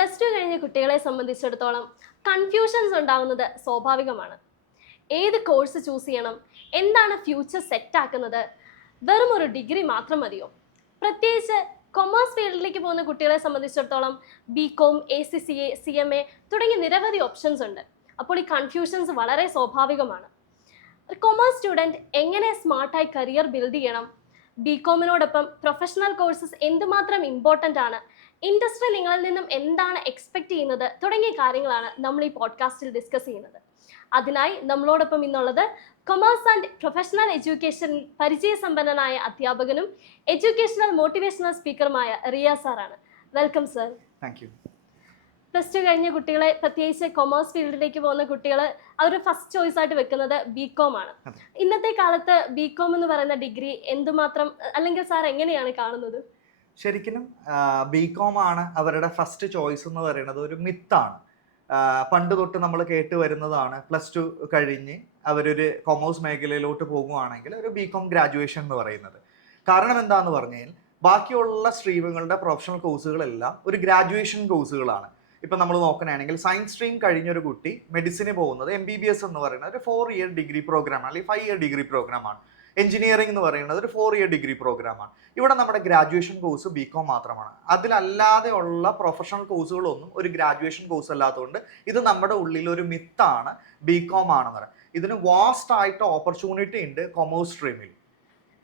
Plus two കഴിഞ്ഞ കുട്ടികളെ സംബന്ധിച്ചിടത്തോളം കൺഫ്യൂഷൻസ് ഉണ്ടാകുന്നത് സ്വാഭാവികമാണ്. ഏത് കോഴ്സ് ചൂസ് ചെയ്യണം, എന്താണ് ഫ്യൂച്ചർ സെറ്റ് ആക്കുന്നത്, വെറും ഒരു ഡിഗ്രി മാത്രം മതിയോ? പ്രത്യേകിച്ച് കൊമേഴ്സ് ഫീൽഡിലേക്ക് പോകുന്ന കുട്ടികളെ സംബന്ധിച്ചിടത്തോളം BCom, ACCA, CMA തുടങ്ങിയ നിരവധി ഓപ്ഷൻസ് ഉണ്ട്. അപ്പോൾ ഈ കൺഫ്യൂഷൻസ് വളരെ സ്വാഭാവികമാണ്. ഒരു കൊമേഴ്സ് സ്റ്റുഡൻറ്റ് എങ്ങനെ സ്മാർട്ടായി കരിയർ ബിൽഡ് ചെയ്യണം, BComനോടൊപ്പം പ്രൊഫഷണൽ കോഴ്സസ് എന്തുമാത്രം ഇമ്പോർട്ടൻ്റ് ആണ്, ഇൻഡസ്ട്രി നിങ്ങളിൽ നിന്നും എന്താണ് എക്സ്പെക്ട് ചെയ്യുന്നത് തുടങ്ങിയ കാര്യങ്ങളാണ് നമ്മൾ ഈ പോഡ്കാസ്റ്റിൽ ഡിസ്കസ് ചെയ്യുന്നത്. അതിനായി നമ്മളോടൊപ്പം ഇന്നുള്ളത് കൊമേഴ്സ് ആൻഡ് പ്രൊഫഷണൽ എഡ്യൂക്കേഷനിൽ പരിചയസമ്പന്നനായ അധ്യാപകനും എഡ്യൂക്കേഷണൽ മോട്ടിവേഷണൽ സ്പീക്കറുമായ റിയാസ് സാറാണ്. Welcome sir. Thank you. Plus two കഴിഞ്ഞ കുട്ടികളെ, പ്രത്യേകിച്ച് കൊമേഴ്സ് ഫീൽഡിലേക്ക് പോകുന്ന കുട്ടികൾ അവർ ഫസ്റ്റ് ചോയ്സ് ആയിട്ട് വെക്കുന്നത് BCom ആണ്. ഇന്നത്തെ കാലത്ത് BCom എന്ന് പറയുന്ന ഡിഗ്രി എന്തുമാത്രം, അല്ലെങ്കിൽ സാർ എങ്ങനെയാണ് കാണുന്നത്? ശരിക്കും BCom ആണ് അവരുടെ ഫസ്റ്റ് ചോയ്സ് എന്ന് പറയുന്നത് ഒരു മിത്താണ്. പണ്ട് തൊട്ട് നമ്മൾ കേട്ട് വരുന്നതാണ്, പ്ലസ് ടു കഴിഞ്ഞ് അവരൊരു കൊമേഴ്സ് മേഖലയിലോട്ട് പോകുകയാണെങ്കിൽ ഒരു BCom ഗ്രാജുവേഷൻ എന്ന് പറയുന്നത്. കാരണം എന്താന്ന് പറഞ്ഞാൽ ബാക്കിയുള്ള സ്ട്രീമുകളുടെ പ്രൊഫഷണൽ കോഴ്സുകളെല്ലാം ഒരു ഗ്രാജുവേഷൻ കോഴ്സുകളാണ്. ഇപ്പം നമ്മൾ നോക്കുകയാണെങ്കിൽ സയൻസ് സ്ട്രീം കഴിഞ്ഞൊരു കുട്ടി മെഡിസിന് പോകുന്നത് MBBS എന്ന് പറയുന്നത് ഒരു 4 ഇയർ ഡിഗ്രി പ്രോഗ്രാമാണ്, അല്ലെങ്കിൽ 5 ഇയർ ഡിഗ്രി പ്രോഗ്രാമാണ്. എഞ്ചിനീയറിംഗ് എന്ന് പറയുന്നത് ഒരു 4 ഇയർ ഡിഗ്രി പ്രോഗ്രാമാണ്. ഇവിടെ നമ്മുടെ ഗ്രാജുവേഷൻ കോഴ്സ് BCom മാത്രമാണ്. അതിലല്ലാതെ ഉള്ള പ്രൊഫഷണൽ കോഴ്സുകളൊന്നും ഒരു ഗ്രാജുവേഷൻ കോഴ്സ് അല്ലാത്തതുകൊണ്ട് ഇത് നമ്മുടെ ഉള്ളിൽ ഒരു മിത്താണ് BCom ആണെന്ന് പറയുന്നത്. ഇതിന് വാസ്റ്റ് ആയിട്ട് ഓപ്പർച്യൂണിറ്റി ഉണ്ട് കൊമേഴ്സ് സ്ട്രീമിൽ.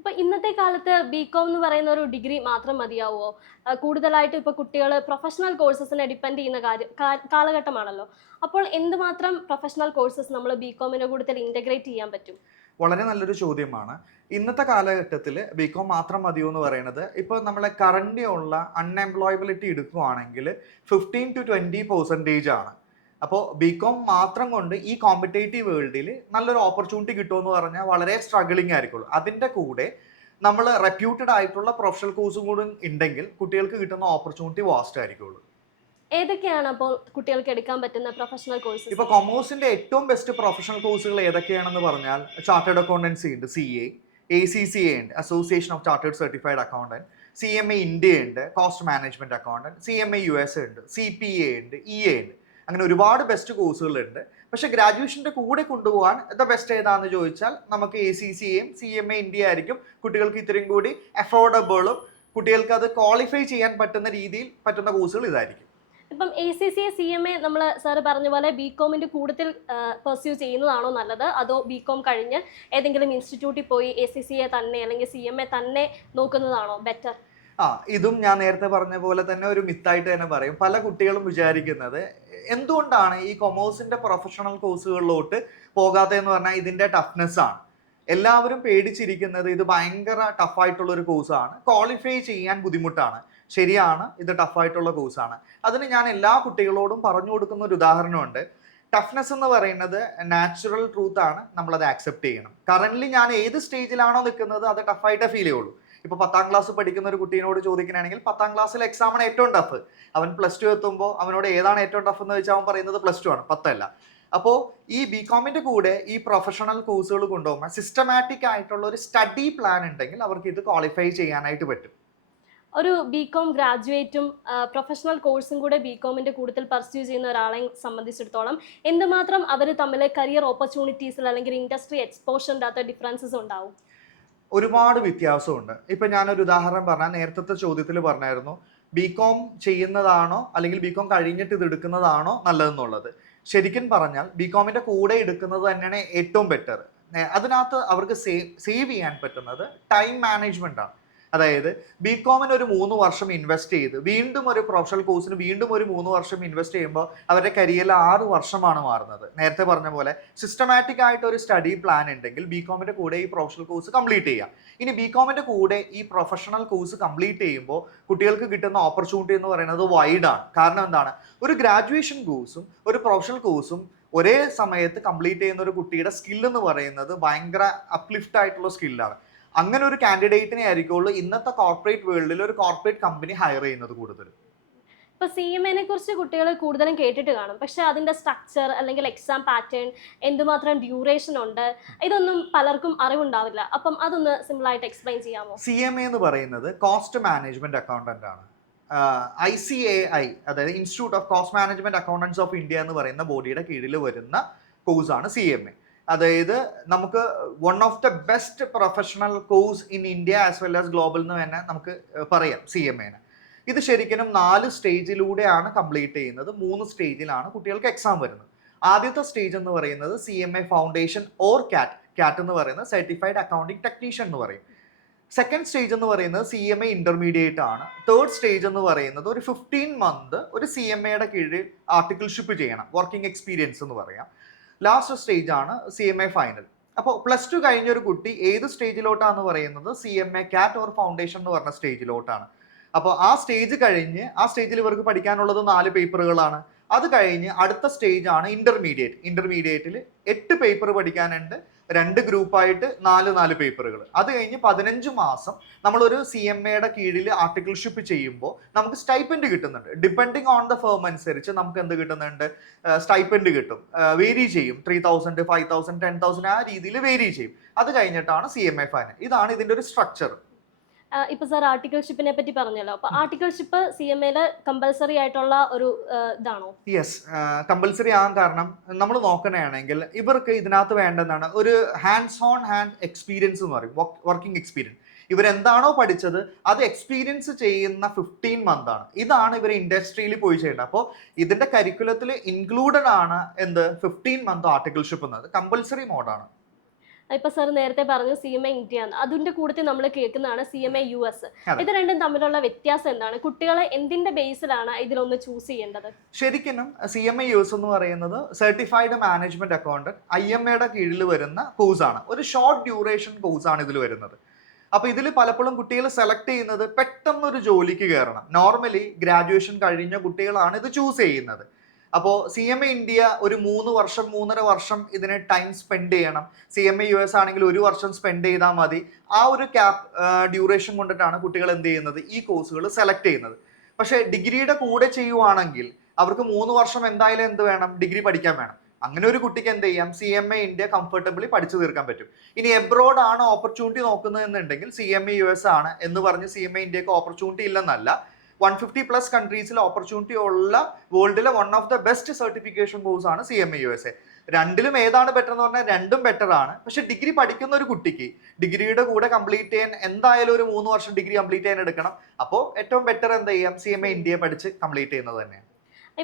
ഇപ്പൊ ഇന്നത്തെ കാലത്ത് BCom എന്ന് പറയുന്ന ഒരു ഡിഗ്രി മാത്രം മതിയാവുമോ? കൂടുതലായിട്ട് ഇപ്പൊ കുട്ടികൾ പ്രൊഫഷണൽ കോഴ്സസിനെ ഡിപ്പെൻഡ് ചെയ്യുന്ന കാലഘട്ടമാണല്ലോ. അപ്പോൾ എന്തുമാത്രം പ്രൊഫഷണൽ കോഴ്സസ് നമ്മൾ BComന്റെ കൂട്ടത്തിൽ ഇന്റഗ്രേറ്റ് ചെയ്യാൻ പറ്റും? വളരെ നല്ലൊരു ചോദ്യമാണ്. ഇന്നത്തെ കാലഘട്ടത്തിൽ BCom മാത്രം മതിയോ എന്ന് പറയുന്നത്, ഇപ്പോൾ നമ്മളെ കറന്റ് ഉള്ള അൺഎംപ്ലോയബിലിറ്റി എടുക്കുകയാണെങ്കിൽ 15 to 20% ആണ്. അപ്പോൾ BCom മാത്രം കൊണ്ട് ഈ കോമ്പറ്റേറ്റീവ് വേൾഡിൽ നല്ലൊരു ഓപ്പർച്യൂണിറ്റി കിട്ടുമെന്ന് പറഞ്ഞാൽ വളരെ സ്ട്രഗിളിങ് ആയിരിക്കുള്ളൂ. അതിൻ്റെ കൂടെ നമ്മൾ റെപ്യൂട്ടഡ് ആയിട്ടുള്ള പ്രൊഫഷണൽ കോഴ്സും കൂടി ഉണ്ടെങ്കിൽ കുട്ടികൾക്ക് കിട്ടുന്ന ഓപ്പർച്യൂണിറ്റി വാസ്റ്റ് ആയിരിക്കുള്ളൂ. ഏതൊക്കെയാണ് അപ്പോൾ കുട്ടികൾക്ക് എടുക്കാൻ പറ്റുന്ന പ്രൊഫഷണൽ കോഴ്സ്? ഇപ്പോൾ കൊമേഴ്സിന്റെ ഏറ്റവും ബെസ്റ്റ് പ്രൊഫഷണൽ കോഴ്സുകൾ ഏതൊക്കെയാണെന്ന് പറഞ്ഞാൽ ചാർട്ടേഡ് അക്കൗണ്ടൻസി ഉണ്ട്, CA, ACCA ഉണ്ട്, association of chartered certified accountant, CMA India ഉണ്ട്, cost management accountant, CMA USA ഉണ്ട്, CPA ഉണ്ട്, EA ഉണ്ട്. അങ്ങനെ ഒരുപാട് ബെസ്റ്റ് കോഴ്സുകളുണ്ട്. പക്ഷേ ഗ്രാജുവേഷൻ്റെ കൂടെ കൊണ്ടുപോകാൻ ദ ബെസ്റ്റ് ഏതാണെന്ന് ചോദിച്ചാൽ നമുക്ക് ACCAയും CMA ഇന്ത്യ ആയിരിക്കും കുട്ടികൾക്ക് ഇത്രയും കൂടി അഫോർഡബിളും കുട്ടികൾക്ക് അത് ക്വാളിഫൈ ചെയ്യാൻ പറ്റുന്ന രീതിയിൽ പറ്റുന്ന കോഴ്സുകൾ ഇതായിരിക്കും. ഇപ്പം ACCA, CMA നമ്മൾ സാറ് പറഞ്ഞ പോലെ BComന്റെ കൂടുതൽ പെർസ്യൂ ചെയ്യുന്നതാണോ നല്ലത്, അതോ BCom കഴിഞ്ഞ് ഏതെങ്കിലും ഇൻസ്റ്റിറ്റ്യൂട്ടിൽ പോയി ACCA തന്നെ അല്ലെങ്കിൽ CMA തന്നെ നോക്കുന്നതാണോ ബെറ്റർ? ഇതും ഞാൻ നേരത്തെ പറഞ്ഞ പോലെ തന്നെ ഒരു മിത്തായിട്ട് തന്നെ പറയും. പല കുട്ടികളും വിചാരിക്കുന്നത് എന്തുകൊണ്ടാണ് ഈ കൊമേഴ്സിന്റെ പ്രൊഫഷണൽ കോഴ്സുകളിലോട്ട് പോകാത്തതെന്ന് പറഞ്ഞാൽ ഇതിന്റെ ടഫ്നെസ് ആണ്. എല്ലാവരും പേടിച്ചിരിക്കുന്നത് ഇത് ഭയങ്കര ടഫായിട്ടുള്ള ഒരു കോഴ്സാണ്, ക്വാളിഫൈ ചെയ്യാൻ ബുദ്ധിമുട്ടാണ്. ശരിയാണ്, ഇത് ടഫായിട്ടുള്ള കോഴ്സാണ്. അതിന് ഞാൻ എല്ലാ കുട്ടികളോടും പറഞ്ഞു കൊടുക്കുന്ന ഒരു ഉദാഹരണമുണ്ട്. ടഫ്നെസ് എന്ന് പറയുന്നത് നാച്ചുറൽ ട്രൂത്ത് ആണ്, നമ്മളത് ആക്സെപ്റ്റ് ചെയ്യണം. കറന്റ് ഞാൻ ഏത് സ്റ്റേജിലാണോ നിൽക്കുന്നത് അത് ടഫായിട്ടേ ഫീൽ ചെയ്യുള്ളൂ. ഇപ്പോൾ 10ാം ക്ലാസ് പഠിക്കുന്ന ഒരു കുട്ടീനോട് ചോദിക്കുകയാണെങ്കിൽ 10ാം ക്ലാസ്സിലെ എക്സാമാണ് ഏറ്റവും ടഫ്. അവൻ പ്ലസ് ടു എത്തുമ്പോൾ അവനോട് ഏതാണ് ഏറ്റവും ടഫ് എന്ന് വെച്ചാൽ അവൻ പറയുന്നത് പ്ലസ് ടു ആണ്, 10 അല്ല. അപ്പോൾ ഈ BComന്റെ കൂടെ ഈ പ്രൊഫഷണൽ കോഴ്സുകൾ കൊണ്ടുപോകുമ്പോൾ സിസ്റ്റമാറ്റിക് ആയിട്ടുള്ള ഒരു സ്റ്റഡി പ്ലാൻ ഉണ്ടെങ്കിൽ അവർക്ക് ഇത് ക്വാളിഫൈ ചെയ്യാനായിട്ട് പറ്റും. ഒരു BCom ഗ്രാജുവേറ്റും പ്രൊഫഷണൽ കോഴ്സും കൂടെ BComന്റെ കൂടുതൽ പർസ്യൂ ചെയ്യുന്ന ഒരാളെ സംബന്ധിച്ചിടത്തോളം എന്തുമാത്രം അവർ തമ്മിൽ കരിയർ ഓപ്പർച്യൂണിറ്റീസിൽ അല്ലെങ്കിൽ ഇൻഡസ്ട്രി എക്സ്പോഷറിൻ്റെ അകത്ത് ഡിഫറൻസസ് ഉണ്ടാവും? ഒരുപാട് വ്യത്യാസമുണ്ട്. ഇപ്പം ഞാനൊരു ഉദാഹരണം പറഞ്ഞാൽ, നേരത്തെ ചോദ്യത്തിൽ പറഞ്ഞായിരുന്നു BCom ചെയ്യുന്നതാണോ അല്ലെങ്കിൽ BCom കഴിഞ്ഞിട്ട് ഇത് എടുക്കുന്നതാണോ നല്ലതെന്നുള്ളത്. ശരിക്കും പറഞ്ഞാൽ BComന്റെ കൂടെ എടുക്കുന്നത് തന്നെയാണ് ഏറ്റവും ബെറ്റർ. അതിനകത്ത് അവർക്ക് സേവ് ചെയ്യാൻ പറ്റുന്നത് ടൈം മാനേജ്മെന്റ് ആണ്. അതായത് BComന് ഒരു 3 വർഷം ഇൻവെസ്റ്റ് ചെയ്ത് വീണ്ടും ഒരു പ്രൊഫഷണൽ കോഴ്സിന് വീണ്ടും ഒരു 3 വർഷം ഇൻവെസ്റ്റ് ചെയ്യുമ്പോൾ അവരുടെ കരിയറിൽ 6 വർഷമാണ് മാറുന്നത്. നേരത്തെ പറഞ്ഞ പോലെ സിസ്റ്റമാറ്റിക് ആയിട്ട് ഒരു സ്റ്റഡി പ്ലാൻ ഉണ്ടെങ്കിൽ BComന്റെ കൂടെ ഈ പ്രൊഫഷണൽ കോഴ്സ് കംപ്ലീറ്റ് ചെയ്യാം. ഇനി BComന്റെ കൂടെ ഈ പ്രൊഫഷണൽ കോഴ്സ് കംപ്ലീറ്റ് ചെയ്യുമ്പോൾ കുട്ടികൾക്ക് കിട്ടുന്ന ഓപ്പർച്യൂണിറ്റി എന്ന് പറയുന്നത് വൈഡാണ്. കാരണം എന്താണ്, ഒരു ഗ്രാജുവേഷൻ കോഴ്സും ഒരു പ്രൊഫഷണൽ കോഴ്സും ഒരേ സമയത്ത് കംപ്ലീറ്റ് ചെയ്യുന്ന ഒരു കുട്ടിയുടെ സ്കിൽ എന്ന് പറയുന്നത് ഭയങ്കര അപ്ലിഫ്റ്റ് ആയിട്ടുള്ള സ്കില്ലാണ്. അങ്ങനെ ഒരു കാൻഡിഡേറ്റിനെ ആയിരിക്കുള്ളൂ ഇന്നത്തെ കോർപ്പറേറ്റ് വേൾഡിൽ ഒരു കോർപ്പറേറ്റ് കമ്പനി ഹയർ ചെയ്യുന്നത് കൂടുതലും. ഇപ്പോൾ CMAനെ കുറിച്ച് കുട്ടികൾ കൂടുതലും കേട്ടിട്ട് കാണും, പക്ഷെ അതിൻ്റെ സ്ട്രക്ചർ അല്ലെങ്കിൽ എക്സാം പാറ്റേൺ, എന്തുമാത്രം ഡ്യൂറേഷൻ ഉണ്ട്, ഇതൊന്നും പലർക്കും അറിവുണ്ടാവില്ല. അപ്പം അതൊന്ന് സിമ്പിളായിട്ട് എക്സ്പ്ലെയിൻ ചെയ്യാമോ? CMA എന്ന് പറയുന്നത് കോസ്റ്റ് മാനേജ്മെന്റ് അക്കൗണ്ടന്റ് ആണ്. ICAI, അതായത് institute of cost management accountants of India എന്ന് പറയുന്ന ബോഡിയുടെ കീഴിൽ വരുന്ന കോഴ്സാണ് CMA. അതായത് നമുക്ക് one of the best professional course in India as well as global എന്ന് തന്നെ നമുക്ക് പറയാം CMA. ഇത് ശരിക്കും 4 സ്റ്റേജിലൂടെയാണ് കംപ്ലീറ്റ് ചെയ്യുന്നത്. 3 സ്റ്റേജിലാണ് കുട്ടികൾക്ക് എക്സാം വരുന്നത്. ആദ്യത്തെ സ്റ്റേജ് എന്ന് പറയുന്നത് CMA ഫൗണ്ടേഷൻ ഓർ CAT എന്ന് പറയുന്നത് സർട്ടിഫൈഡ് അക്കൗണ്ടിംഗ് ടെക്നീഷ്യൻ എന്ന് പറയും. സെക്കൻഡ് സ്റ്റേജ് എന്ന് പറയുന്നത് CMA ഇന്റർമീഡിയറ്റ് ആണ്. തേർഡ് സ്റ്റേജ് എന്ന് പറയുന്നത് ഒരു 15 മന്ത് ഒരു CMAയുടെ കീഴിൽ ആർട്ടിക്കിൾഷിപ്പ് ചെയ്യണം, വർക്കിംഗ് എക്സ്പീരിയൻസ് എന്ന് പറയാം. ലാസ്റ്റ് സ്റ്റേജ് ആണ് CMA ഫൈനൽ. അപ്പോൾ +2 കഴിഞ്ഞ ഒരു കുട്ടി ഏത് സ്റ്റേജിലോട്ടാന്ന് പറയുന്നത് CMA CAT ഓർ ഫൗണ്ടേഷൻ എന്ന് പറഞ്ഞ സ്റ്റേജിലോട്ടാണ്. അപ്പോൾ ആ സ്റ്റേജ് കഴിഞ്ഞ് ആ സ്റ്റേജിൽ ഇവർക്ക് പഠിക്കാനുള്ളത് 4 പേപ്പറുകളാണ്. അത് കഴിഞ്ഞ് അടുത്ത സ്റ്റേജ് ആണ് ഇന്റർമീഡിയറ്റിൽ 8 പേപ്പർ പഠിക്കാനുണ്ട്, 2 ഗ്രൂപ്പായിട്ട് 4 പേപ്പറുകൾ. അത് കഴിഞ്ഞ് 15 മാസം നമ്മളൊരു CMAയുടെ കീഴിൽ ആർട്ടിക്കിൾഷിപ്പ് ചെയ്യുമ്പോൾ നമുക്ക് സ്റ്റൈപ്പൻഡ് കിട്ടുന്നുണ്ട്. ഡിപ്പെൻഡിങ് ഓൺ ദ ഫേം അനുസരിച്ച് നമുക്ക് എന്ത് കിട്ടുന്നുണ്ട്, സ്റ്റൈപ്പൻഡ് കിട്ടും. വേരി ചെയ്യും, 3000, 5000, 10,000 ആ രീതിയിൽ വേരി ചെയ്യും. അത് കഴിഞ്ഞിട്ടാണ് CMA ഫൈനൽ. ഇതാണ് ഇതിന്റെ ഒരു സ്ട്രക്ചർ. ഇപ്പൊ സാർ ആർട്ടിക്കിൾഷിപ്പിനെ പറ്റി പറഞ്ഞല്ലോ, അപ്പൊ ആർട്ടിക്കിൾഷിപ്പ് CMAയില് കമ്പൽസറി ആയിട്ടുള്ള ഒരു ഇതാണോ? യെസ്, കമ്പൽസറി ആകാൻ കാരണം നമ്മൾ നോക്കണമെങ്കിൽ ഇവർക്ക് ഇതിനകത്ത് വേണ്ടതാണ് ഒരു ഹാൻഡ് എക്സ്പീരിയൻസ് എന്ന് പറയും, വർക്കിംഗ് എക്സ്പീരിയൻസ്. ഇവരെന്താണോ പഠിച്ചത് അത് എക്സ്പീരിയൻസ് ചെയ്യുന്ന 15 മന്ത് ആണ്. ഇതാണ് ഇവർ ഇൻഡസ്ട്രിയിൽ പോയി ചെയ്യേണ്ടത്. അപ്പോൾ ഇതിന്റെ കരിക്കുലത്തിൽ ഇൻക്ലൂഡഡ് ആണ് 15 മന്ത് ആർട്ടിക്കിൾഷിപ്പ് എന്നത് കമ്പൽസറി മോഡാണ്. ഇപ്പൊ സാർ നേരത്തെ പറഞ്ഞു CMA ഇന്ത്യ, അതിന്റെ കൂട്ടത്തിൽ നമ്മൾ കേൾക്കുന്നതാണ് CMA US. ഇത് രണ്ടും തമ്മിലുള്ള വ്യത്യാസം എന്താണ്? കുട്ടികളെ എന്തിന്റെ ബേസിലാണ് ഇതിലൊന്ന് ചൂസ് ചെയ്യേണ്ടത്? ശരിക്കും CMA US എന്ന് പറയുന്നത് സർട്ടിഫൈഡ് മാനേജ്മെന്റ് അക്കൗണ്ടന്റ് IMAയുടെ കീഴിൽ വരുന്ന കോഴ്സാണ്. ഒരു ഷോർട്ട് ഡ്യൂറേഷൻ കോഴ്സാണ് ഇതിൽ വരുന്നത്. അപ്പൊ ഇതിൽ പലപ്പോഴും കുട്ടികൾ സെലക്ട് ചെയ്യുന്നത് പെട്ടെന്നൊരു ജോലിക്ക് കയറണം. നോർമലി ഗ്രാജുവേഷൻ കഴിഞ്ഞ കുട്ടികളാണ് ഇത് ചൂസ് ചെയ്യുന്നത്. അപ്പോൾ CMA ഇന്ത്യ ഒരു 3 വർഷം 3.5 വർഷം ഇതിന് ടൈം സ്പെൻഡ് ചെയ്യണം. CMA US ആണെങ്കിൽ 1 വർഷം സ്പെൻഡ് ചെയ്താൽ മതി. ആ ഒരു ഡ്യൂറേഷൻ കൊണ്ടിട്ടാണ് കുട്ടികൾ എന്ത് ചെയ്യുന്നത്, ഈ കോഴ്സുകൾ സെലക്ട് ചെയ്യുന്നത്. പക്ഷേ ഡിഗ്രിയുടെ കൂടെ ചെയ്യുവാണെങ്കിൽ അവർക്ക് 3 വർഷം എന്തായാലും എന്ത് വേണം, ഡിഗ്രി പഠിക്കാൻ വേണം. അങ്ങനെ ഒരു കുട്ടിക്ക് എന്ത് ചെയ്യാം, CMA ഇന്ത്യ കംഫർട്ടബിളി പഠിച്ചു തീർക്കാൻ പറ്റും. ഇനി എബ്രോഡ് ആണ് ഓപ്പർച്യൂണിറ്റി നോക്കുന്നതെന്നുണ്ടെങ്കിൽ CMA US ആണ് എന്ന് പറഞ്ഞ് CMA ഇന്ത്യക്ക് ഓപ്പർച്യൂണിറ്റി ഇല്ലെന്നല്ല. 150+ കൺട്രീസിൽ ഓപ്പർച്യൂണിറ്റി ഉള്ള വേൾഡിലെ one of the best certification course ആണ് CMA USA. രണ്ടിലും ഏതാണ് ബെറ്റർ എന്ന് പറഞ്ഞാൽ രണ്ടും ബെറ്റർ ആണ്. പക്ഷെ ഡിഗ്രി പഠിക്കുന്ന ഒരു കുട്ടിക്ക് ഡിഗ്രിയുടെ കൂടെ കംപ്ലീറ്റ് ചെയ്യാൻ എന്തായാലും ഒരു 3 വർഷം ഡിഗ്രി കംപ്ലീറ്റ് ചെയ്യാൻ എടുക്കണം. അപ്പോൾ ഏറ്റവും ബെറ്റർ എന്ത് ചെയ്യാം, CMA ഇന്ത്യ പഠിച്ച് കംപ്ലീറ്റ് ചെയ്യുന്നത് തന്നെയാണ്.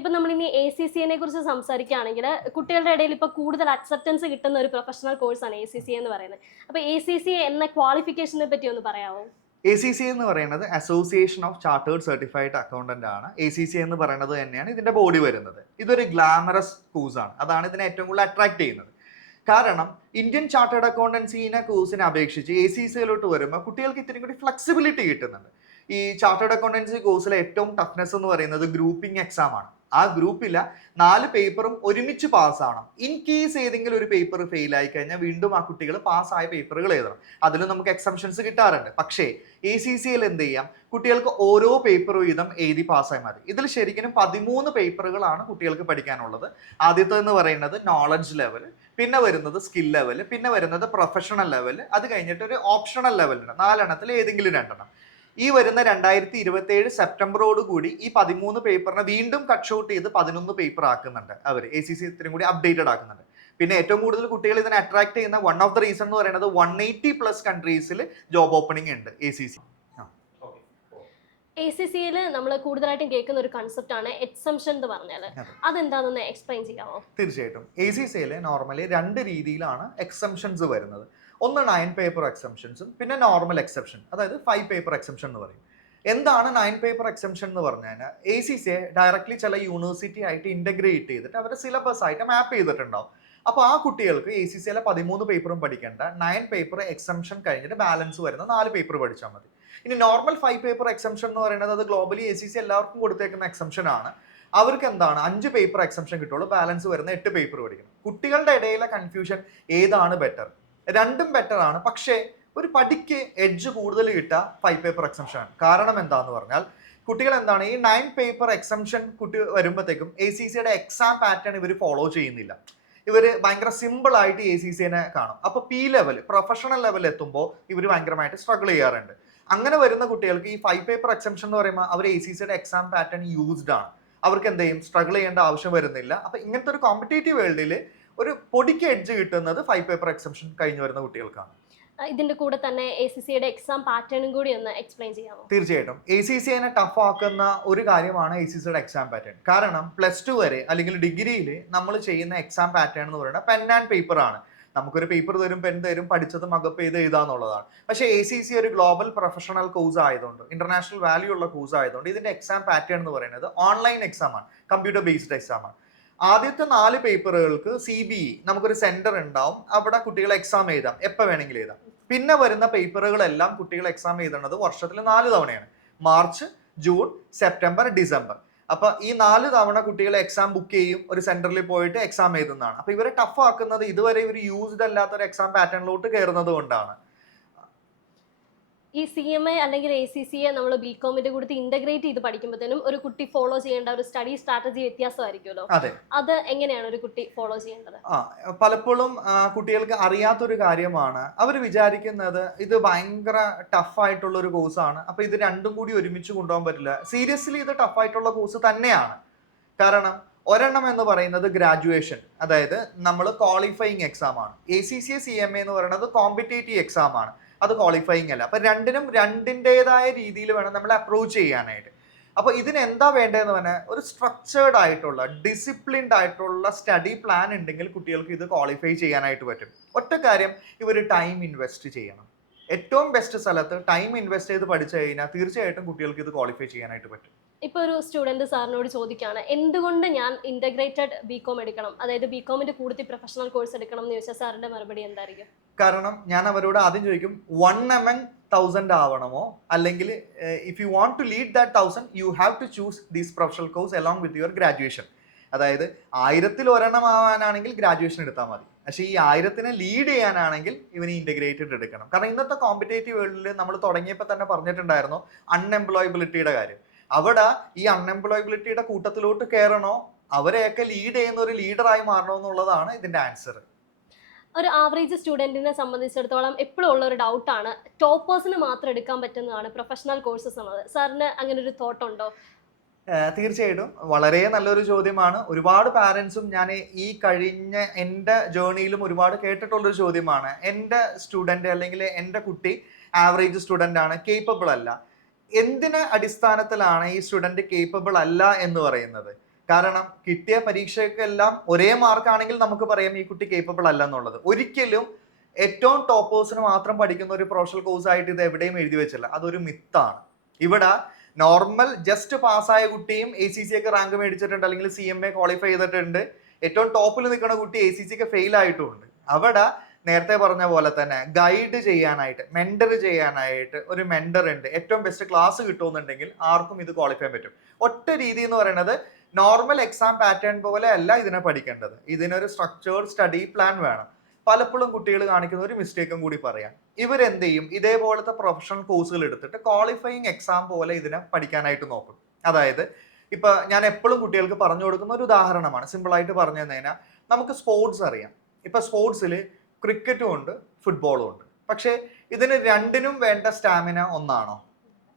ഇപ്പൊ നമ്മൾ ഇനി ACCA കുറിച്ച് സംസാരിക്കുകയാണെങ്കിൽ കുട്ടികളുടെ ഇടയിൽ ഇപ്പൊ കൂടുതൽ അക്സെപ്റ്റൻസ് കിട്ടുന്ന ഒരു പ്രൊഫഷണൽ കോഴ്സാണ് ACCA എന്ന് പറയുന്നത്. അപ്പൊ ACCA എന്ന ക്വാളിഫിക്കേഷനെ പറ്റി ഒന്ന് പറയാമോ? ACCA എന്ന് പറയുന്നത് association of chartered certified accountant ആണ്. ACCA എന്ന് പറയുന്നത് തന്നെയാണ് ഇതിന്റെ ബോഡി വരുന്നത്. ഇതൊരു ഗ്ലാമറസ് കോഴ്സാണ്. അതാണ് ഇതിനെ ഏറ്റവും കൂടുതൽ അട്രാക്ട് ചെയ്യുന്നത്. കാരണം ഇന്ത്യൻ ചാർട്ടേഡ് അക്കൗണ്ടൻസിനെ കോഴ്സിനെ അപേക്ഷിച്ച് ACCAയിലോട്ട് വരുമ്പോൾ കുട്ടികൾക്ക് ഇത്തിരി കൂടി ഫ്ലെക്സിബിലിറ്റി കിട്ടുന്നുണ്ട്. ഈ ചാർട്ടേഡ് അക്കൗണ്ടൻസി കോഴ്സിലെ ഏറ്റവും ടഫ്നെസ് എന്ന് പറയുന്നത് ഗ്രൂപ്പിംഗ് എക്സാം ആണ്. ആ ഗ്രൂപ്പില്ല 4 പേപ്പറും ഒരുമിച്ച് പാസ്സാവണം. ഇൻ കേസ് ഏതെങ്കിലും ഒരു പേപ്പർ ഫെയിൽ ആയി കഴിഞ്ഞാൽ വീണ്ടും ആ കുട്ടികൾ പാസ്സായ പേപ്പറുകൾ എഴുതണം. അതിലും നമുക്ക് എക്സംഷൻസ് കിട്ടാറുണ്ട്. പക്ഷേ ACCAയിൽ എന്ത് ചെയ്യാം, കുട്ടികൾക്ക് ഓരോ പേപ്പർ വീതം എഴുതി പാസ്സായി മതി. ഇതിൽ ശരിക്കും 13 പേപ്പറുകളാണ് കുട്ടികൾക്ക് പഠിക്കാനുള്ളത്. ആദ്യത്തേന്ന് പറയുന്നത് നോളജ് ലെവൽ, പിന്നെ വരുന്നത് സ്കിൽ ലെവൽ, പിന്നെ വരുന്നത് പ്രൊഫഷണൽ ലെവൽ, അത് കഴിഞ്ഞിട്ട് ഒരു ഓപ്ഷണൽ ലെവലുണ്ട്. 4 എണ്ണത്തിൽ ഏതെങ്കിലും 2 എണ്ണം. ഈ വരുന്ന 2027 സെപ്റ്റംബറോട് കൂടി ഈ 13 പേപ്പറിനെ വീണ്ടും കട്ട് ഷോട്ട് ചെയ്ത് 11 പേപ്പർ ആക്കുന്നുണ്ട് അവർ. ACCA ഇത്രയും കൂടി അപ്ഡേറ്റഡ് ആക്കുന്നുണ്ട്. പിന്നെ ഏറ്റവും കൂടുതൽ കുട്ടികൾ ഇതിനെ അട്രാക്ട് ചെയ്യുന്ന വൺ ഓഫ് ദ റീസൺ എന്ന് പറയുന്നത് 180+ കൺട്രീസിൽ ജോബ് ഓപ്പണിംഗ് ഉണ്ട് ACCA. ACCAയിൽ നമ്മൾ കൂടുതലായിട്ടും കേൾക്കുന്ന ഒരു കൺസെപ്റ്റ് ആണ് എക്സംഷൻ എന്ന് പറഞ്ഞാൽ. അതെന്താണെന്ന് എക്സ്പ്ലെയിൻ ചെയ്യാമോ? തീർച്ചയായിട്ടും. ACCAയിൽ നോർമലി 2 രീതിയിലാണ് എക്സംഷൻസ് വരുന്നത്. ഒന്ന് 9 പേപ്പർ എക്സംഷൻസും പിന്നെ നോർമൽ എക്സെപ്ഷൻ, അതായത് 5 പേപ്പർ എക്സംഷൻ എന്ന് പറയും. എന്താണ് 9 പേപ്പർ എക്സംഷൻ എന്ന് പറഞ്ഞു കഴിഞ്ഞാൽ, ACCA ഡയറക്ട്ലി ചില യൂണിവേഴ്സിറ്റി ആയിട്ട് ഇന്റഗ്രേറ്റ് ചെയ്തിട്ട് അവരുടെ സിലബസ് ആയിട്ട് മാപ്പ് ചെയ്തിട്ടുണ്ടാവും. അപ്പോൾ ആ കുട്ടികൾക്ക് ACCAയിലെ 13 പേപ്പറും പഠിക്കേണ്ട 9 പേപ്പർ എക്സംഷൻ കഴിഞ്ഞിട്ട് ബാലൻസ് വരുന്ന 4 പേപ്പർ പഠിച്ചാൽ മതി. ഇനി നോർമൽ 5 പേപ്പർ എക്സംഷൻ എന്ന് പറയുന്നത് അത് ഗ്ലോബലി ACCA എല്ലാവർക്കും കൊടുത്തേക്കുന്ന എക്സംഷൻ ആണ്. അവർക്ക് എന്താണ് 5 പേപ്പർ എക്സംഷൻ കിട്ടുള്ളൂ, ബാലൻസ് വരുന്ന 8 പേപ്പർ പഠിക്കണം. കുട്ടികളുടെ ഇടയിലെ കൺഫ്യൂഷൻ ഏതാണ് ബെറ്റർ? രണ്ടും ബെറ്റർ ആണ്. പക്ഷേ ഒരു പഠിക്ക് എഡ്ജ് കൂടുതൽ കിട്ടുക 5 പേപ്പർ എക്സംഷൻ ആണ്. കാരണം എന്താന്ന് പറഞ്ഞാൽ കുട്ടികൾ എന്താണ് ഈ 9 പേപ്പർ എക്സംഷൻ കുട്ടി വരുമ്പോഴത്തേക്കും ACCAയുടെ എക്സാം പാറ്റേൺ ഇവർ ഫോളോ ചെയ്യുന്നില്ല. ഇവർ ഭയങ്കര സിമ്പിൾ ആയിട്ട് ACCAനെ കാണും. അപ്പോൾ P ലെവൽ പ്രൊഫഷണൽ ലെവൽ എത്തുമ്പോൾ ഇവർ ഭയങ്കരമായിട്ട് സ്ട്രഗിൾ ചെയ്യാറുണ്ട്. അങ്ങനെ വരുന്ന കുട്ടികൾക്ക് ഈ 5 പേപ്പർ എക്സംഷൻ എന്ന് പറയുമ്പോൾ അവർ ACCയുടെ എക്സാം പാറ്റേൺ യൂസ്ഡ് ആണ്. അവർക്ക് എന്ത് ചെയ്യും, സ്ട്രഗിൾ ചെയ്യേണ്ട ആവശ്യം വരുന്നില്ല. അപ്പൊ ഇങ്ങനത്തെ ഒരു കോമ്പറ്റേറ്റീവ് വേൾഡിൽ ഒരു പൊടിക്ക് എഡ്ജ് കിട്ടുന്നത് 5 പേപ്പർ എക്സംഷൻ കഴിഞ്ഞു വരുന്ന കുട്ടികൾക്കാണ്. ഇതിന്റെ കൂടെ തന്നെ ACCയുടെ എക്സാം പാറ്റേണും കൂടി ഒന്ന് എക്സ്പ്ലെയിൻ ചെയ്യാമോ? തീർച്ചയായിട്ടും. ACCനെ ടഫ് ആക്കുന്ന ഒരു കാര്യമാണ് ACCയുടെ എക്സാം പാറ്റേൺ. കാരണം +2 വരെ അല്ലെങ്കിൽ ഡിഗ്രിയിൽ നമ്മൾ ചെയ്യുന്ന എക്സാം പാറ്റേൺ എന്ന് പറയുന്നത് പെൻ ആൻഡ് പേപ്പർ ആണ്. നമുക്കൊരു പേപ്പർ തരും, പെൻ തരും, പഠിച്ചത് മകപ്പ് ചെയ്ത് എഴുതാന്നുള്ളതാണ്. പക്ഷേ ACC ഒരു ഗ്ലോബൽ പ്രൊഫഷണൽ കോഴ്സ് ആയതുകൊണ്ട്, ഇന്റർനാഷണൽ വാല്യൂ ഉള്ള കോഴ്സ് ആയതുകൊണ്ട് ഇതിന്റെ എക്സാം പാറ്റേൺ എന്ന് പറയുന്നത് ഓൺലൈൻ എക്സാം ആണ്, കമ്പ്യൂട്ടർ ബേസ്ഡ് എക്സാം ആണ്. ആദ്യത്തെ 4 പേപ്പറുകൾക്ക് CBE നമുക്കൊരു സെന്റർ ഉണ്ടാവും, അവിടെ കുട്ടികൾ എക്സാം എഴുതാം, എപ്പോൾ വേണമെങ്കിലും എഴുതാം. പിന്നെ വരുന്ന പേപ്പറുകളെല്ലാം കുട്ടികൾ എക്സാം എഴുതുന്നത് വർഷത്തിൽ 4 തവണയാണ്, മാർച്ച്, ജൂൺ, സെപ്റ്റംബർ, ഡിസംബർ. അപ്പൊ ഈ 4 തവണ കുട്ടികൾ എക്സാം ബുക്ക് ചെയ്യും, ഒരു സെന്ററിൽ പോയിട്ട് എക്സാം എഴുതുന്നതാണ്. അപ്പൊ ഇവരെ ടഫ് ആക്കുന്നത് ഇതുവരെ ഇവർ യൂസ്ഡ് അല്ലാത്ത ഒരു എക്സാം പാറ്റേണിലോട്ട് കയറുന്നത് കൊണ്ടാണ്. ഈ CMA അല്ലെങ്കിൽ ACCയെ നമ്മൾ BComന്റെ കൂടെ ഇന്റഗ്രേറ്റ് ചെയ്ത് പഠിക്കുമ്പോഴത്തേനും ഒരു കുട്ടി ഫോളോ ചെയ്യേണ്ട ഒരു സ്റ്റഡി സ്ട്രാറ്റജി വ്യത്യാസമായിരിക്കുമല്ലോ. അത് എങ്ങനെയാണ് ഒരു കുട്ടി ഫോളോ ചെയ്യേണ്ടത്? പലപ്പോഴും കുട്ടികൾക്ക് അറിയാത്തൊരു കാര്യമാണ്. അവർ വിചാരിക്കുന്നത് ഇത് ഭയങ്കര ടഫായിട്ടുള്ള ഒരു കോഴ്സാണ്, അപ്പൊ ഇത് രണ്ടും കൂടി ഒരുമിച്ച് കൊണ്ടുപോകാൻ പറ്റില്ല. സീരിയസ്ലി ഇത് ടഫായിട്ടുള്ള കോഴ്സ് തന്നെയാണ്. കാരണം ഒരെണ്ണം എന്ന് പറയുന്നത് ഗ്രാജുവേഷൻ, അതായത് നമ്മൾ ക്വാളിഫയിങ് എക്സാം ആണ്. ACC CMA എന്ന് പറയുന്നത് കോമ്പറ്റേറ്റീവ് എക്സാം ആണ്, അത് ക്വാളിഫയിങ് അല്ല. അപ്പൊ രണ്ടിനും രണ്ടിൻ്റെതായ രീതിയിൽ വേണം നമ്മൾ അപ്രോച്ച് ചെയ്യാനായിട്ട്. അപ്പൊ ഇതിന് എന്താ വേണ്ടതെന്ന് പറഞ്ഞാൽ ഒരു സ്ട്രക്ചേർഡ് ആയിട്ടുള്ള, ഡിസിപ്ലിൻഡ് ആയിട്ടുള്ള സ്റ്റഡി പ്ലാൻ ഉണ്ടെങ്കിൽ കുട്ടികൾക്ക് ഇത് ക്വാളിഫൈ ചെയ്യാനായിട്ട് പറ്റും. ഒറ്റ കാര്യം, ഇവർ ടൈം ഇൻവെസ്റ്റ് ചെയ്യണം. ഏറ്റവും ബെസ്റ്റ് സ്ഥലത്ത് ടൈം ഇൻവെസ്റ്റ് ചെയ്ത് പഠിച്ചു കഴിഞ്ഞാൽ തീർച്ചയായിട്ടും കുട്ടികൾക്ക് ഇത് ക്വാളിഫൈ ചെയ്യാനായിട്ട് പറ്റും. ഇപ്പൊ ഒരു സ്റ്റുഡന്റ് സാറിനോട് ചോദിക്കുകയാണ്, എന്തുകൊണ്ട് ഞാൻ ഇന്റഗ്രേറ്റഡ് BCom എടുക്കണം, അതായത് BComന്റെ കൂടുതൽ പ്രൊഫഷണൽ കോഴ്സ് എടുക്കണം എന്ന് ചോദിച്ചാൽ സാറിന്റെ മറുപടി എന്തായിരിക്കും? കാരണം ഞാൻ അവരോട് ആദ്യം ചോദിക്കും, 1 among 1000 ആവണമോ, അല്ലെങ്കിൽ if you want to lead that 1000 you have to choose these professional course along with your graduation. അതായത് 1000-ൽ ഒരെണ്ണം ആവാനാണെങ്കിൽ ഗ്രാജുവേഷൻ എടുത്താൽ മതി. പക്ഷേ ഈ 1000-നെ ലീഡ് ചെയ്യാനാണെങ്കിൽ ഇവന് ഇന്റഗ്രേറ്റഡ് എടുക്കണം. കാരണം ഇന്നത്തെ കോമ്പറ്റേറ്റീവ് വേൾഡിൽ നമ്മൾ തുടങ്ങിയപ്പോൾ തന്നെ പറഞ്ഞിട്ടുണ്ടായിരുന്നു അൺഎംപ്ലോയബിലിറ്റിയുടെ കാര്യം. അവിടെ ഈ അൺഎംപ്ലോയബിലിറ്റിയുടെ കൂട്ടത്തിലോട്ട് കയറണോ, അവരെയൊക്കെ ലീഡ് ചെയ്യുന്ന ഒരു ലീഡറായി മാറണോ എന്നുള്ളതാണ് ഇതിന്റെ ആൻസർ. ഒരു ആവറേജ് സ്റ്റുഡന്റിനെ സംബന്ധിച്ചിടത്തോളം എപ്പോഴും ഉള്ള ഒരു ഡൗട്ടാണ്, ടോപ്പേഴ്സിന് മാത്രം എടുക്കാൻ പറ്റുന്നതാണ് പ്രൊഫഷണൽ കോഴ്സസ് എന്നത്. സാറിന് അങ്ങനെ ഒരു തോട്ട് ഉണ്ടോ? തീർച്ചയായിട്ടും വളരെ നല്ലൊരു ചോദ്യമാണ്. ഒരുപാട് പാരൻസും ഞാൻ ഈ കഴിഞ്ഞ എൻ്റെ ജേർണിയിലും ഒരുപാട് കേട്ടിട്ടുള്ളൊരു ചോദ്യമാണ്. എൻ്റെ സ്റ്റുഡൻറ് അല്ലെങ്കിൽ എൻ്റെ കുട്ടി ആവറേജ് സ്റ്റുഡൻ്റ് ആണ്, കേപ്പബിൾ അല്ല. എന്തിന് അടിസ്ഥാനത്തിലാണ് ഈ സ്റ്റുഡൻറ് കേപ്പബിൾ അല്ല എന്ന് പറയുന്നത്? കാരണം കിട്ടിയ പരീക്ഷയ്ക്കെല്ലാം ഒരേ മാർക്കാണെങ്കിൽ നമുക്ക് പറയാം ഈ കുട്ടി കേപ്പബിൾ അല്ല എന്നുള്ളത്. ഒരിക്കലും ഏറ്റവും ടോപ്പേഴ്സിന് മാത്രം പഠിക്കുന്ന ഒരു പ്രൊഫഷണൽ കോഴ്സ് ആയിട്ട് ഇത് എവിടെയും എഴുതി വെച്ചില്ല. അതൊരു മിത്താണ്. ഇവിടെ നോർമൽ ജസ്റ്റ് പാസ്സായ കുട്ടിയും ACC ഒക്കെ റാങ്ക് മേടിച്ചിട്ടുണ്ട്, അല്ലെങ്കിൽ CMA ക്വാളിഫൈ ചെയ്തിട്ടുണ്ട്. ഏറ്റവും ടോപ്പിൽ നിൽക്കുന്ന കുട്ടി ACC ഒക്കെ ഫെയിൽ ആയിട്ടുമുണ്ട്. അവിടെ നേരത്തെ പറഞ്ഞ പോലെ തന്നെ ഗൈഡ് ചെയ്യാനായിട്ട്, മെന്റർ ചെയ്യാനായിട്ട് ഒരു മെന്റർ ഉണ്ട്. ഏറ്റവും ബെസ്റ്റ് ക്ലാസ് കിട്ടുമെന്നുണ്ടെങ്കിൽ ആർക്കും ഇത് ക്വാളിഫൈ ചെയ്യാൻ പറ്റും. ഒറ്റ രീതി എന്ന് പറയുന്നത് നോർമൽ എക്സാം പാറ്റേൺ പോലെ അല്ല ഇതിനെ പഠിക്കേണ്ടത്. ഇതിനൊരു സ്ട്രക്ചേർഡ് സ്റ്റഡി പ്ലാൻ വേണം. പലപ്പോഴും കുട്ടികൾ കാണിക്കുന്ന ഒരു മിസ്റ്റേക്കും കൂടി പറയാം, ഇവരെന്ത് ചെയ്യും, ഇതേപോലത്തെ പ്രൊഫഷണൽ കോഴ്സുകൾ എടുത്തിട്ട് ക്വാളിഫയിങ് എക്സാം പോലെ ഇതിനെ പഠിക്കാനായിട്ട് നോക്കും. അതായത് ഇപ്പൊ ഞാൻ എപ്പോഴും കുട്ടികൾക്ക് പറഞ്ഞു കൊടുക്കുന്ന ഒരു ഉദാഹരണമാണ്, സിമ്പിൾ ആയിട്ട് പറഞ്ഞു തന്നതിനാൽ. നമുക്ക് സ്പോർട്സ് അറിയാം. ഇപ്പൊ സ്പോർട്സിൽ ക്രിക്കറ്റും ഉണ്ട്, ഫുട്ബോളും ഉണ്ട്. പക്ഷേ ഇതിന് രണ്ടിനും വേണ്ട സ്റ്റാമിന ഒന്നാണോ?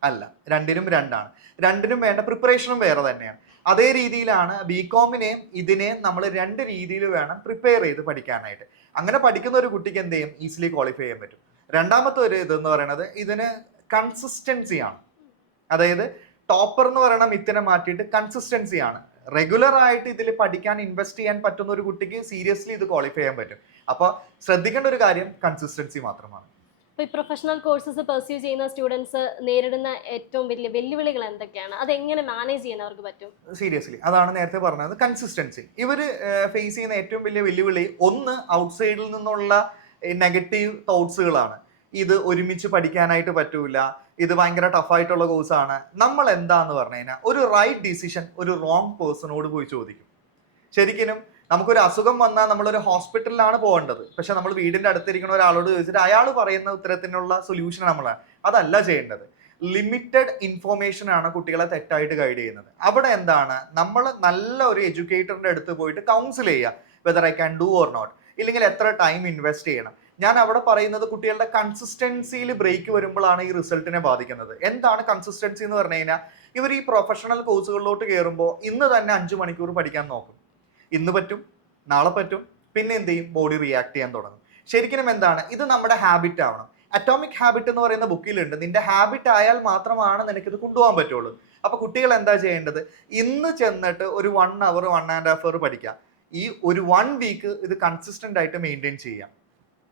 അല്ല, രണ്ടിനും രണ്ടാണ്. രണ്ടിനും വേണ്ട പ്രിപ്പറേഷനും വേറെ തന്നെയാണ്. അതേ രീതിയിലാണ് BComനെയും ഇതിനെയും നമ്മൾ 2 രീതിയിൽ വേണം പ്രിപ്പയർ ചെയ്ത് പഠിക്കാനായിട്ട്. അങ്ങനെ പഠിക്കുന്ന ഒരു കുട്ടിക്ക് എന്ത് ചെയ്യും, ഈസിലി ക്വാളിഫൈ ചെയ്യാൻ പറ്റും. രണ്ടാമത്തെ ഒരു ഇതെന്ന് പറയുന്നത് ഇതിന് കൺസിസ്റ്റൻസിയാണ്. അതായത് ടോപ്പർ എന്ന് പറയുന്ന മിത്തിനെ മാറ്റിയിട്ട് കൺസിസ്റ്റൻസിയാണ്. റെഗുലർ ആയിട്ട് ഇതിൽ പഠിക്കാൻ ഇൻവെസ്റ്റ് ചെയ്യാൻ പറ്റുന്ന ഒരു കുട്ടിക്ക് സീരിയസ്ലി ഇത് ക്വാളിഫൈ ചെയ്യാൻ പറ്റും. അപ്പോൾ ശ്രദ്ധിക്കേണ്ട ഒരു കാര്യം കൺസിസ്റ്റൻസി മാത്രമാണ്. ഈ പ്രൊഫഷണൽ കോഴ്സസ് പെർസ്യൂ ചെയ്യുന്ന സ്റ്റുഡൻസ് നേരിടുന്ന ഏറ്റവും വലിയ വെല്ലുവിളികൾ എന്തൊക്കെയാണ്? അതെങ്ങനെ മാനേജ് ചെയ്യാൻ അവർക്ക് പറ്റും? സീരിയസ്ലി അതാണ് നേരത്തെ പറഞ്ഞത്, കൺസിസ്റ്റൻസി. ഇവർ ഫേസ് ചെയ്യുന്ന ഏറ്റവും വലിയ വെല്ലുവിളി ഒന്ന് ഔട്ട്സൈഡിൽ നിന്നുള്ള നെഗറ്റീവ് തോട്ട്സുകളാണ്. ഇത് ഒരുമിച്ച് പഠിക്കാനായിട്ട് പറ്റൂല, ഇത് ഭയങ്കര ടഫായിട്ടുള്ള കോഴ്സാണ്. നമ്മൾ എന്താന്ന് പറഞ്ഞു കഴിഞ്ഞാൽ ഒരു റൈറ്റ് ഡിസിഷൻ ഒരു റോങ് പേഴ്സണോട് പോയി ചോദിക്കും. ശരിക്കും നമുക്കൊരു അസുഖം വന്നാൽ നമ്മളൊരു ഹോസ്പിറ്റലിലാണ് പോകേണ്ടത്. പക്ഷെ നമ്മൾ വീടിന്റെ അടുത്തിരിക്കുന്ന ഒരാളോട് ചോദിച്ചിട്ട് അയാൾ പറയുന്ന ഉത്തരത്തിനുള്ള സൊല്യൂഷൻ നമ്മളാണ്. അതല്ല ചെയ്യേണ്ടത്. ലിമിറ്റഡ് ഇൻഫോർമേഷൻ ആണ് കുട്ടികളെ തെറ്റായിട്ട് ഗൈഡ് ചെയ്യുന്നത്. അവിടെ എന്താണ്, നമ്മൾ നല്ല ഒരു എഡ്യൂക്കേറ്ററിന്റെ അടുത്ത് പോയിട്ട് കൗൺസിൽ ചെയ്യുക, whether I can do or not, ഇല്ലെങ്കിൽ എത്ര ടൈം ഇൻവെസ്റ്റ് ചെയ്യണം. ഞാൻ അവിടെ പറയുന്നത് കുട്ടികളുടെ കൺസിസ്റ്റൻസിയിൽ ബ്രേക്ക് വരുമ്പോഴാണ് ഈ റിസൾട്ടിനെ ബാധിക്കുന്നത്. എന്താണ് കൺസിസ്റ്റൻസി എന്ന് പറഞ്ഞു കഴിഞ്ഞാൽ, ഇവർ ഈ പ്രൊഫഷണൽ കോഴ്സുകളിലോട്ട് കയറുമ്പോൾ ഇന്ന് തന്നെ 5 മണിക്കൂർ പഠിക്കാൻ നോക്കും. ഇന്ന് പറ്റും, നാളെ പറ്റും, പിന്നെ എന്ത് ചെയ്യും, ബോഡി റിയാക്ട് ചെയ്യാൻ തുടങ്ങും. ശരിക്കും എന്താണ്, ഇത് നമ്മുടെ ഹാബിറ്റ് ആവണം. അറ്റോമിക് ഹാബിറ്റ് എന്ന് പറയുന്ന ബുക്കിലുണ്ട്, നിന്റെ ഹാബിറ്റ് ആയാൽ മാത്രമാണ് നിനക്കിത് കൊണ്ടുപോകാൻ പറ്റുള്ളൂ. അപ്പൊ കുട്ടികൾ എന്താ ചെയ്യേണ്ടത്, ഇന്ന് ചെന്നിട്ട് ഒരു 1 hour 1.5 hour പഠിക്കാം. ഈ ഒരു 1 week ഇത് കൺസിസ്റ്റന്റ് ആയിട്ട് മെയിൻറ്റെയിൻ ചെയ്യാം.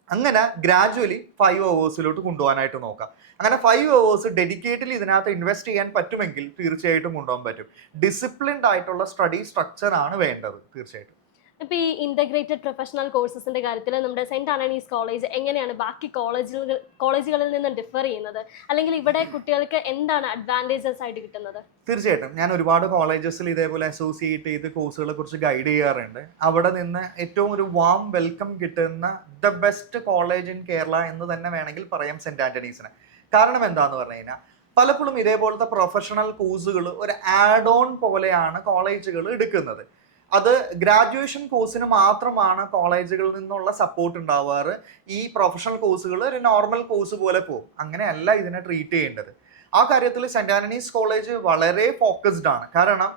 അങ്ങനെ ഗ്രാജുവലി 5 hours കൊണ്ടുപോകാനായിട്ട് നോക്കാം. അങ്ങനെ 5 hours ഡെഡിക്കേറ്റഡ്ലി ഇതിനകത്ത് ഇൻവെസ്റ്റ് ചെയ്യാൻ പറ്റുമെങ്കിൽ തീർച്ചയായിട്ടും കൊണ്ടുപോകാൻ പറ്റും. ഡിസിപ്ലിൻഡ് ആയിട്ടുള്ള സ്റ്റഡി സ്ട്രക്ചർ ആണ് വേണ്ടത് തീർച്ചയായിട്ടും. ഇപ്പോൾ ഈ ഇൻ്റഗ്രേറ്റഡ് പ്രൊഫഷണൽ കോഴ്സസിൻ്റെ കാര്യത്തിൽ നമ്മുടെ സെൻറ്റ് ആൻ്റണീസ് കോളേജ് എങ്ങനെയാണ് ബാക്കി കോളേജുകളിൽ നിന്ന് ഡിഫർ ചെയ്യുന്നത്, അല്ലെങ്കിൽ ഇവിടെ കുട്ടികൾക്ക് എന്താണ് അഡ്വാൻറ്റേജസ് ആയിട്ട് കിട്ടുന്നത്? തീർച്ചയായിട്ടും ഞാൻ ഒരുപാട് കോളേജസിൽ ഇതേപോലെ അസോസിയേറ്റ് ചെയ്ത് കോഴ്സുകളെ കുറിച്ച് ഗൈഡ് ചെയ്യാറുണ്ട്. അവിടെ നിന്ന് ഏറ്റവും ഒരു വാം വെൽക്കം കിട്ടുന്ന the best college in Kerala എന്ന് തന്നെ വേണമെങ്കിൽ പറയാം സെൻറ്റ് ആൻ്റണീസിനെ. കാരണം എന്താന്ന് പറഞ്ഞു കഴിഞ്ഞാൽ, പലപ്പോഴും ഇതേപോലത്തെ പ്രൊഫഷണൽ കോഴ്സുകൾ ഒരു ആഡ് ഓൺ പോലെയാണ് കോളേജുകൾ എടുക്കുന്നത്. അത് ഗ്രാജുവേഷൻ കോഴ്സിന് മാത്രമാണ് കോളേജുകളിൽ നിന്നുള്ള സപ്പോർട്ട് ഉണ്ടാവാറ്. ഈ പ്രൊഫഷണൽ കോഴ്സുകൾ ഒരു നോർമൽ കോഴ്സ് പോലെ പോകും. അങ്ങനെയല്ല ഇതിനെ ട്രീറ്റ് ചെയ്യേണ്ടത്. ആ കാര്യത്തിൽ സെൻറ്റ് ആൻ്റണീസ് കോളേജ് വളരെ ഫോക്കസ്ഡ് ആണ്. കാരണം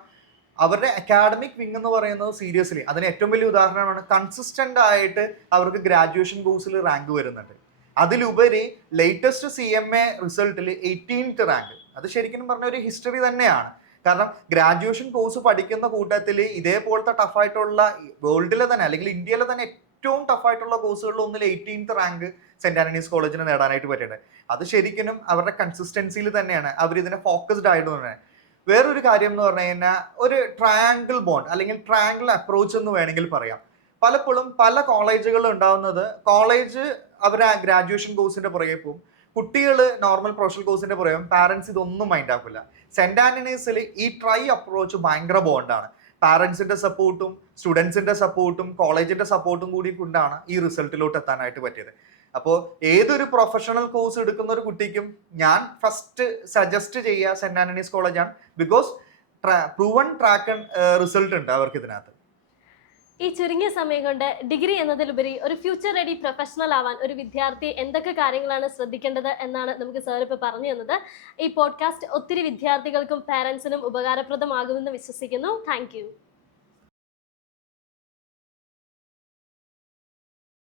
അവരുടെ അക്കാഡമിക് വിങ് എന്ന് പറയുന്നത് സീരിയസ്ലി, അതിന് ഏറ്റവും വലിയ ഉദാഹരണമാണ് കൺസിസ്റ്റന്റ് ആയിട്ട് അവർക്ക് ഗ്രാജുവേഷൻ കോഴ്സിൽ റാങ്ക് വരുന്നുണ്ട്. അതിലുപരി ലേറ്റസ്റ്റ് CMA റിസൾട്ടിൽ 18th റാങ്ക്. അത് ശരിക്കും പറഞ്ഞ ഒരു ഹിസ്റ്ററി തന്നെയാണ്. കാരണം ഗ്രാജുവേഷൻ കോഴ്സ് പഠിക്കുന്ന കൂട്ടത്തിൽ ഇതേപോലത്തെ ടഫായിട്ടുള്ള വേൾഡിലെ തന്നെ അല്ലെങ്കിൽ ഇന്ത്യയിലെ തന്നെ ഏറ്റവും ടഫായിട്ടുള്ള കോഴ്സുകളിൽ ഒന്നിൽ 18th റാങ്ക് സെൻറ്റ് ആൻ്റണീസ് കോളേജിന് നേടാനായിട്ട് പറ്റിയിട്ടുണ്ട്. അത് ശരിക്കും അവരുടെ കൺസിസ്റ്റൻസിയിൽ തന്നെയാണ്, അവരിതിനെ ഫോക്കസ്ഡ് ആയിട്ട് തന്നെ. വേറൊരു കാര്യം എന്ന് പറഞ്ഞു കഴിഞ്ഞാൽ, ഒരു ട്രയാങ്കിൾ ബോണ്ട് അല്ലെങ്കിൽ ട്രയാങ്കിൾ അപ്രോച്ച് എന്ന് വേണമെങ്കിൽ പറയാം. പലപ്പോഴും പല കോളേജുകളിൽ ഉണ്ടാവുന്നത്, കോളേജ് അവർ ഗ്രാജുവേഷൻ കോഴ്സിന്റെ പുറകെ പോകും, കുട്ടികൾ നോർമൽ പ്രൊഫഷണൽ കോഴ്സിന്റെ പുറകെ, പാരന്റ്സ് ഇതൊന്നും മൈൻഡ് ആക്കില്ല. സെൻറ്റ് ആൻ്റണീസിൽ ഈ ട്രൈ അപ്രോച്ച് ഭയങ്കര ബോണ്ടാണ്. പാരന്റ്സിന്റെ സപ്പോർട്ടും സ്റ്റുഡൻസിന്റെ സപ്പോർട്ടും കോളേജിന്റെ സപ്പോർട്ടും കൂടി കൊണ്ടാണ് ഈ റിസൾട്ടിലോട്ട് എത്താനായിട്ട് പറ്റിയത്. അപ്പോൾ ഏതൊരു പ്രൊഫഷണൽ കോഴ്സ് എടുക്കുന്ന ഒരു കുട്ടിക്കും ഞാൻ ഫസ്റ്റ് സജസ്റ്റ് ചെയ്യുക സെൻറ്റ് ആൻ്റണീസ് കോളേജാണ്. Because proven track and result ഉണ്ട് അവർക്ക് ഇതിനകത്ത്. ഈ ചുരുങ്ങിയ സമയം കൊണ്ട് ഡിഗ്രി എന്നതിലുപരി ഒരു ഫ്യൂച്ചർ റെഡി പ്രൊഫഷണൽ ആവാൻ ഒരു വിദ്യാർത്ഥി എന്തൊക്കെ കാര്യങ്ങളാണ് ശ്രദ്ധിക്കേണ്ടത് എന്നാണ് നമുക്ക് സാർ ഇപ്പോൾ പറഞ്ഞു തന്നത്. ഈ പോഡ്കാസ്റ്റ് ഒത്തിരി വിദ്യാർത്ഥികൾക്കും പാരൻസിനും ഉപകാരപ്രദമാകുമെന്ന് വിശ്വസിക്കുന്നു. താങ്ക്